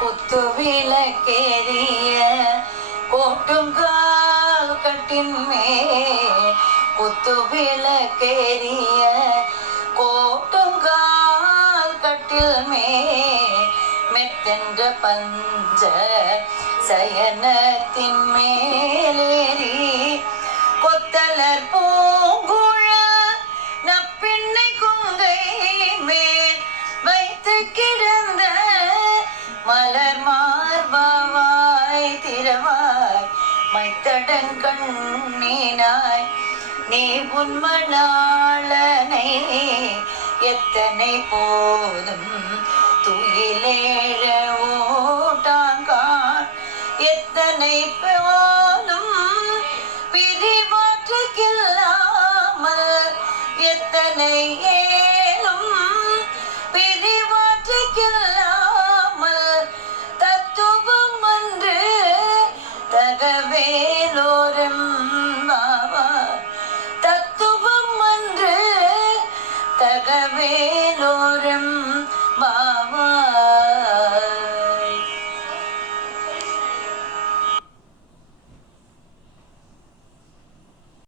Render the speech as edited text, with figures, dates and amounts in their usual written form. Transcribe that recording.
குத்து விளக்கேறிய கோட்டுங்கால் கட்டின் மேல் குத்து விளக்கேறிய கோட்டுங்கால் கட்டில் மேல் மெத்தென்ற பஞ்ச சயனத்தின் மேலேறி கொத்தலர் பூங்குழல் நப்பிண்ணை குங்கை மேல் வைத்து கிடந்த மலர் மார்பவாய் திரவாய் மைத்தடன் கண்ணினாய் நீ உன்மணாளனை எத்தனை போதும் துயிலேழ ஓட்டாங்கான் எத்தனை போதும் பிரிவாற்றுக்கில்லாமல் எத்தனை ஏலும் பிரிவாற்றுக்கில்லாமல் தத்துவம் அன்று தகவேலோரம் தத்துவம் அன்று தகவே